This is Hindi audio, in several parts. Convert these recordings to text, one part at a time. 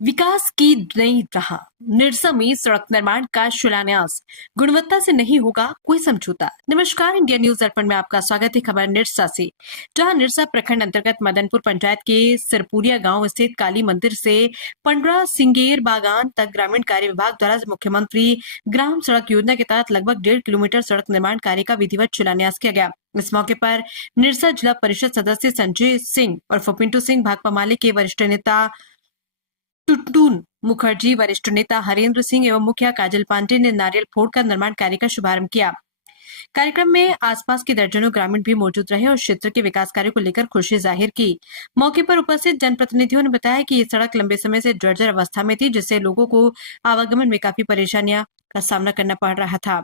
विकास की नई राह। निरसा में सड़क निर्माण का शिलान्यास। गुणवत्ता से नहीं होगा कोई समझौता। नमस्कार, इंडिया न्यूज दर्पण में आपका स्वागत है। खबर निरसा से, जहां निरसा प्रखंड अंतर्गत मदनपुर पंचायत के सिरपुरिया गांव स्थित काली मंदिर से पंडरा सिंगेर बागान तक ग्रामीण कार्य विभाग द्वारा मुख्यमंत्री ग्राम सड़क योजना के तहत लगभग 1.5 किलोमीटर सड़क निर्माण कार्य का विधिवत शिलान्यास किया गया। इस मौके पर निरसा जिला परिषद सदस्य संजय सिंह और पिंटू सिंह, भाकपा माले के वरिष्ठ नेता टुटून मुखर्जी, वरिष्ठ नेता हरेंद्र सिंह एवं मुखिया काजल पांडे ने नारियल फोड़कर निर्माण कार्य का शुभारंभ किया। कार्यक्रम में आसपास के दर्जनों ग्रामीण भी मौजूद रहे और क्षेत्र के विकास कार्यों को लेकर खुशी जाहिर की। मौके पर उपस्थित जनप्रतिनिधियों ने बताया कि ये सड़क लंबे समय से जर्जर अवस्था में थी, जिससे लोगों को आवागमन में काफी परेशानियां का सामना करना पड़ रहा था।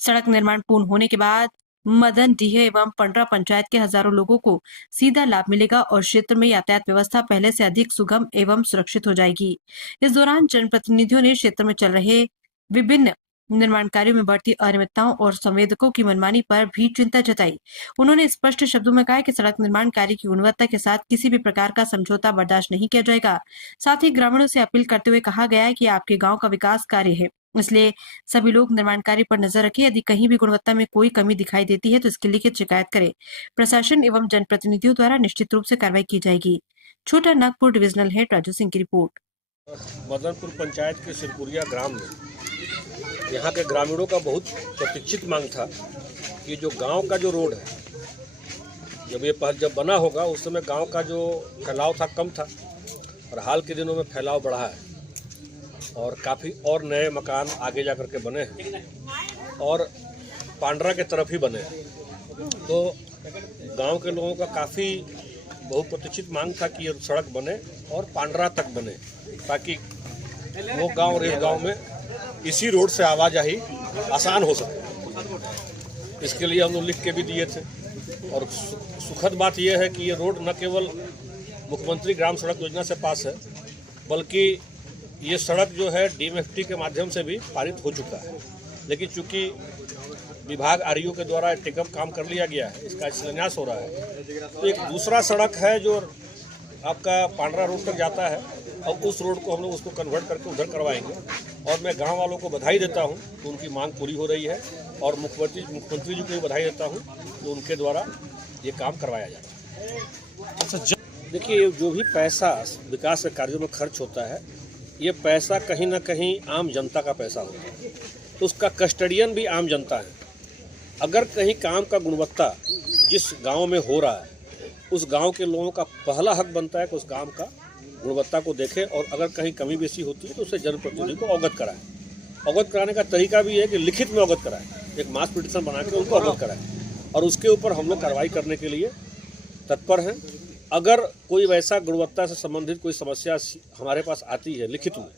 सड़क निर्माण पूर्ण होने के बाद मदन डीह एवं पंडरा पंचायत के हजारों लोगों को सीधा लाभ मिलेगा और क्षेत्र में यातायात व्यवस्था पहले से अधिक सुगम एवं सुरक्षित हो जाएगी। इस दौरान जनप्रतिनिधियों ने क्षेत्र में चल रहे विभिन्न निर्माण कार्यों में बढ़ती अनियमितताओं और संवेदकों की मनमानी पर भी चिंता जताई। उन्होंने स्पष्ट शब्दों में कहा कि सड़क निर्माण कार्य की गुणवत्ता के साथ किसी भी प्रकार का समझौता बर्दाश्त नहीं किया जाएगा। साथ ही ग्रामीणों से अपील करते हुए कहा गया है कि आपके गांव का विकास कार्य है, इसलिए सभी लोग निर्माण कार्य पर नजर रखें। यदि कहीं भी गुणवत्ता में कोई कमी दिखाई देती है तो इसकी लिखित शिकायत करें। प्रशासन एवं जनप्रतिनिधियों द्वारा निश्चित रूप से कार्रवाई की जाएगी। छोटा नागपुर डिविजनल हेड राजू सिंह की रिपोर्ट। मदनपुर पंचायत के सिरपुरिया ग्राम में यहाँ के ग्रामीणों का बहुत प्रतीक्षित मांग था कि जो गांव का जो रोड है, जब बना होगा उस समय गांव का जो फैलाव था कम था और हाल के दिनों में फैलाव बढ़ा है और काफ़ी और नए मकान आगे जा कर के बने हैं और पांडरा के तरफ ही बने हैं। तो गांव के लोगों का काफ़ी बहुप्रतीक्षित मांग था कि ये सड़क बने और पांडरा तक बने, ताकि वो गांव और इस गांव में इसी रोड से आवाजाही आसान हो सके। इसके लिए हम लोग लिख के भी दिए थे और सुखद बात यह है कि ये रोड न केवल मुख्यमंत्री ग्राम सड़क योजना से पास है, बल्कि ये सड़क जो है DMFT के माध्यम से भी पारित हो चुका है। लेकिन चूंकि विभाग REO के द्वारा टेकअप काम कर लिया गया है, इसका शिलान्यास हो रहा है, तो एक दूसरा सड़क है जो आपका पांडरा रोड तक जाता है और उस रोड को हम लोग उसको कन्वर्ट करके उधर करवाएंगे। और मैं गांव वालों को बधाई देता हूं कि उनकी मांग पूरी हो रही है और मुख्यमंत्री जी को भी बधाई देता हूं कि उनके द्वारा ये काम करवाया जा रहा है। अच्छा, देखिए, जो भी पैसा विकास के कार्यों में खर्च होता है, ये पैसा कहीं ना कहीं आम जनता का पैसा होता है, तो उसका कस्टडियन भी आम जनता है। अगर कहीं काम का गुणवत्ता जिस गांव में हो रहा है, उस गांव के लोगों का पहला हक बनता है कि उस काम का गुणवत्ता को देखें और अगर कहीं कमी बेसी होती है तो उसे जनप्रतिनिधि को अवगत कराएं। अवगत कराने का तरीका भी है कि लिखित में अवगत कराएं, एक मास पिटीशन बना के उनको अवगत कराएं और उसके ऊपर हम लोग कार्रवाई करने के लिए तत्पर हैं। अगर कोई वैसा गुणवत्ता से संबंधित कोई समस्या हमारे पास आती है लिखित में,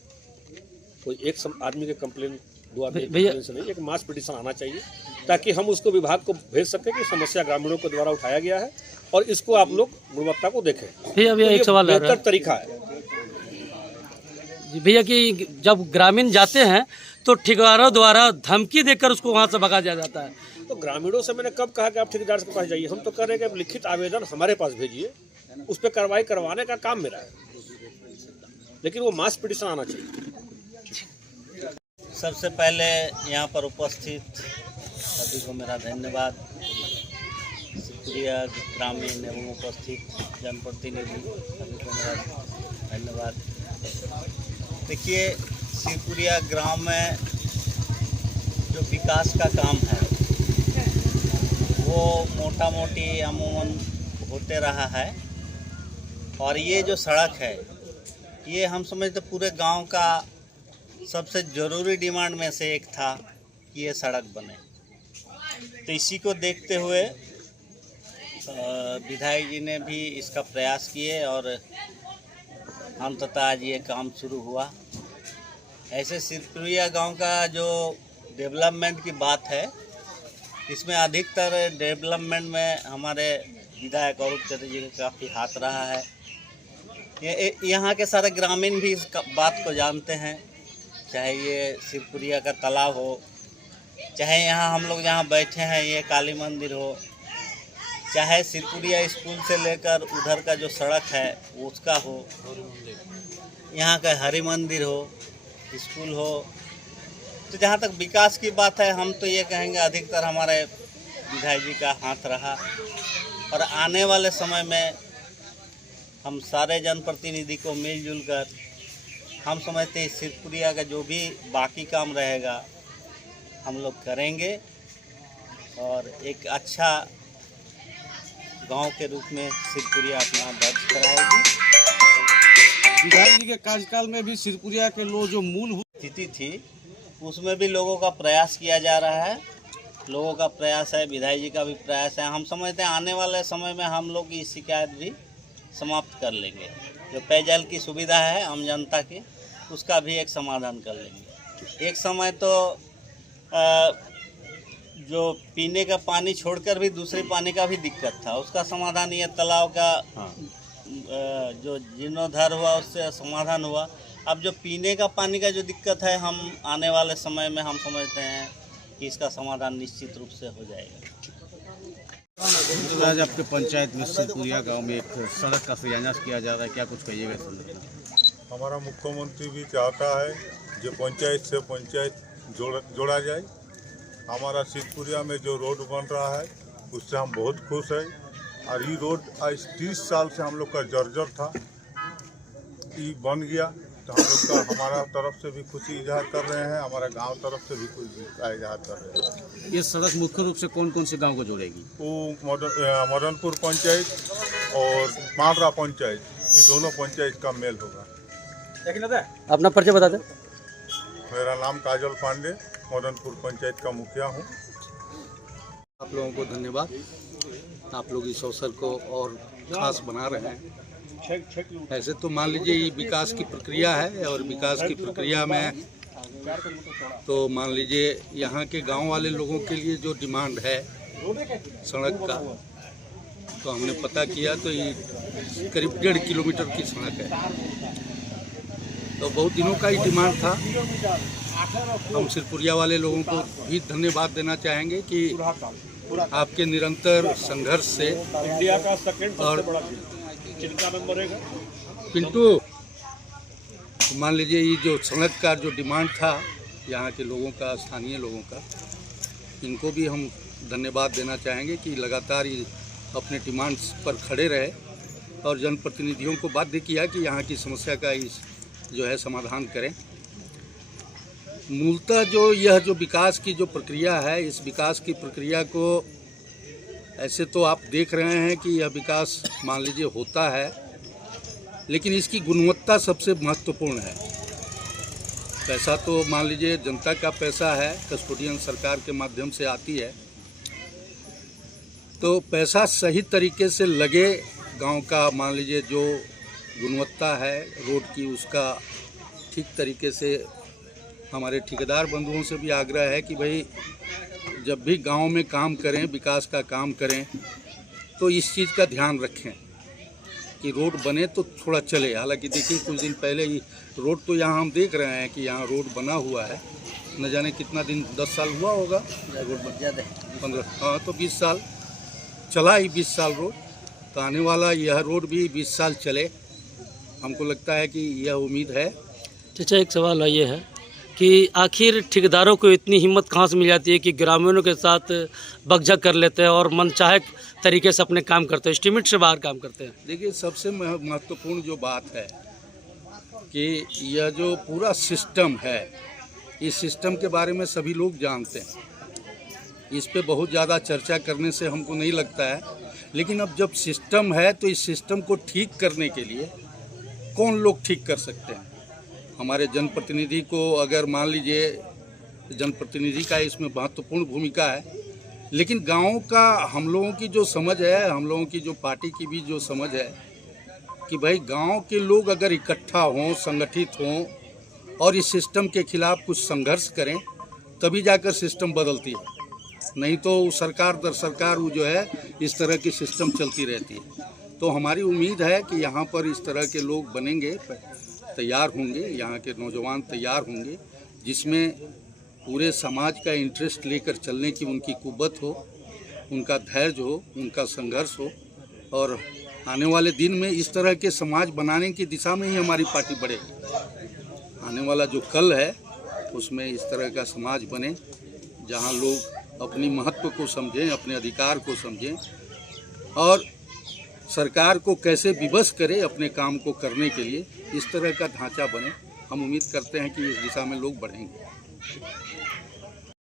कोई एक आदमी के कंप्लेन, दो आदमी के कंप्लेन से नहीं, एक मास पिटीशन आना चाहिए ताकि हम उसको विभाग को भेज सकें कि समस्या ग्रामीणों के द्वारा उठाया गया है और इसको आप लोग गुणवत्ता को देखें। भैया एक सवाल बेहतर तरीका है जी भैया कि जब ग्रामीण जाते हैं तो ठेकेदारों द्वारा धमकी देकर उसको वहाँ से भगा दिया जाता है। तो ग्रामीणों से मैंने कब कहा कि आप ठेकेदार के पास जाइए? हम तो कह रहे हैं कि लिखित आवेदन हमारे पास भेजिए, उस पर कार्रवाई करवाने का काम मेरा है, लेकिन वो मास पिटीशन आना चाहिए। सबसे पहले यहाँ पर उपस्थित सभी को मेरा धन्यवाद। सिरपुरिया ग्रामीण एवं उपस्थित जनप्रतिनिधि सभी को मेरा धन्यवाद। देखिए, सिरपुरिया ग्राम में जो विकास का काम है वो मोटा मोटी अमूमन होते रहा है और ये जो सड़क है ये हम समझते पूरे गांव का सबसे ज़रूरी डिमांड में से एक था कि ये सड़क बने। तो इसी को देखते हुए विधायक जी ने भी इसका प्रयास किए और अंततः आज ये काम शुरू हुआ। ऐसे सिरपुरिया गांव का जो डेवलपमेंट की बात है, इसमें अधिकतर डेवलपमेंट में हमारे विधायक अरूप चौधरी जी का काफ़ी हाथ रहा है। यहाँ के सारे ग्रामीण भी इस बात को जानते हैं, चाहे ये सिरपुरिया का तालाब हो, चाहे यहाँ हम लोग जहाँ बैठे हैं ये काली मंदिर हो, चाहे सिरपुरिया स्कूल से लेकर उधर का जो सड़क है उसका हो, यहाँ का हरि मंदिर हो, स्कूल हो, तो जहाँ तक विकास की बात है हम तो ये कहेंगे अधिकतर हमारे विधायक जी का हाथ रहा। और आने वाले समय में हम सारे जनप्रतिनिधि को मिलजुल कर हम समझते हैं सिरपुरिया का जो भी बाकी काम रहेगा हम लोग करेंगे और एक अच्छा गांव के रूप में सिरपुरिया अपना दर्ज कराएगी। विधायक जी के कार्यकाल में भी सिरपुरिया के लोग जो मूल स्थिति थी उसमें भी लोगों का प्रयास किया जा रहा है, लोगों का प्रयास है, विधायक जी का भी प्रयास है। हम समझते हैं आने वाले समय में हम लोग की शिकायत भी समाप्त कर लेंगे। जो पेयजल की सुविधा है आम जनता की उसका भी एक समाधान कर लेंगे। एक समय तो जो पीने का पानी छोड़कर भी दूसरे पानी का भी दिक्कत था, उसका समाधान ये तालाब का जो जीर्णोद्धार हुआ उससे समाधान हुआ। अब जो पीने का पानी का जो दिक्कत है हम आने वाले समय में हम समझते हैं कि इसका समाधान निश्चित रूप से हो जाएगा। आज आपके पंचायत में सिरपुरिया गांव में एक सड़क का शिलान्यास किया जा रहा है, क्या कुछ कहिएगा? हमारा मुख्यमंत्री भी चाहता है जो पंचायत से पंचायत जोड़ा जाए। हमारा सिरपुरिया में जो रोड बन रहा है उससे हम बहुत खुश हैं। और ये रोड आज 30 साल से हम लोग का जर्जर था, ये बन गया तो हम लोग का हमारा तरफ से भी खुशी इजहार कर रहे हैं, हमारा गांव तरफ से भी खुशी का इजहार कर रहे हैं। ये सड़क मुख्य रूप से कौन कौन से गांव को जोड़ेगी? वो मदनपुर पंचायत और मालरा पंचायत, ये दोनों पंचायत का मेल होगा। अपना परिचय बता दें। मेरा नाम काजल पांडे, मदनपुर पंचायत का मुखिया हूँ। आप लोगों को धन्यवाद। आप लोग इस अवसर को और खास बना रहे हैं। ऐसे तो मान लीजिए ये विकास की प्रक्रिया है और विकास की प्रक्रिया में तो मान लीजिए यहाँ के गांव वाले लोगों के लिए जो डिमांड है सड़क का, तो हमने पता किया तो ये करीब 1.5 किलोमीटर की सड़क है। तो बहुत दिनों का ही डिमांड था। हम सिरपुरिया वाले लोगों को भी धन्यवाद देना चाहेंगे कि आपके निरंतर संघर्ष से इंडिया का सेकंड और सबसे बड़ा चिंता मेंबर है पिंटू, मान लीजिए ये जो सड़क का जो डिमांड था यहाँ के लोगों का, स्थानीय लोगों का, इनको भी हम धन्यवाद देना चाहेंगे कि लगातार ये अपने डिमांड्स पर खड़े रहे और जनप्रतिनिधियों को बाध्य किया कि यहाँ की समस्या का इस जो है समाधान करें। मूलतः यह जो विकास की जो प्रक्रिया है, इस विकास की प्रक्रिया को ऐसे तो आप देख रहे हैं कि यह विकास मान लीजिए होता है, लेकिन इसकी गुणवत्ता सबसे महत्वपूर्ण है। पैसा तो मान लीजिए जनता का पैसा है, कस्टोडियन सरकार के माध्यम से आती है, तो पैसा सही तरीके से लगे, गांव का मान लीजिए जो गुणवत्ता है रोड की उसका ठीक तरीके से। हमारे ठेकेदार बंधुओं से भी आग्रह है कि भाई जब भी गांव में काम करें, विकास का काम करें, तो इस चीज़ का ध्यान रखें कि रोड बने तो थोड़ा चले। हालांकि देखिए कुछ दिन पहले ही रोड तो यहाँ हम देख रहे हैं कि यहाँ रोड बना हुआ है, न जाने कितना दिन, 10 साल हुआ होगा रोड बन, ज़्यादा 15, हाँ तो 20 साल चला ही, 20 साल रोड, तो आने वाला यह रोड भी 20 साल चले, हमको लगता है कि यह उम्मीद है। चाचा एक सवाल ये है कि आखिर ठेकेदारों को इतनी हिम्मत कहाँ से मिल जाती है कि ग्रामीणों के साथ बकझक कर लेते हैं और मनचाहे तरीके से अपने काम करते हैं, एस्टीमेट से बाहर काम करते हैं? देखिए सबसे महत्वपूर्ण जो बात है कि यह जो पूरा सिस्टम है, इस सिस्टम के बारे में सभी लोग जानते हैं, इस पे बहुत ज़्यादा चर्चा करने से हमको नहीं लगता है। लेकिन अब जब सिस्टम है तो इस सिस्टम को ठीक करने के लिए कौन लोग ठीक कर सकते हैं? हमारे जनप्रतिनिधि को, अगर मान लीजिए जनप्रतिनिधि का इसमें महत्वपूर्ण भूमिका है, लेकिन गाँव का हम लोगों की जो समझ है, हम लोगों की जो पार्टी की भी जो समझ है कि भाई गांव के लोग अगर इकट्ठा हों, संगठित हों और इस सिस्टम के खिलाफ कुछ संघर्ष करें, तभी जाकर सिस्टम बदलती है। नहीं तो सरकार दर सरकार वो जो है इस तरह की सिस्टम चलती रहती है। तो हमारी उम्मीद है कि यहाँ पर इस तरह के लोग बनेंगे, तैयार होंगे, यहाँ के नौजवान तैयार होंगे, जिसमें पूरे समाज का इंटरेस्ट लेकर चलने की उनकी कुव्वत हो उनका धैर्य हो, उनका संघर्ष हो और आने वाले दिन में इस तरह के समाज बनाने की दिशा में ही हमारी पार्टी बढ़ेगी। आने वाला जो कल है उसमें इस तरह का समाज बने जहां लोग अपनी महत्व को समझें, अपने अधिकार को समझें और सरकार को कैसे विवश करे अपने काम को करने के लिए, इस तरह का ढांचा बने। हम उम्मीद करते हैं कि इस दिशा में लोग बढ़ेंगे।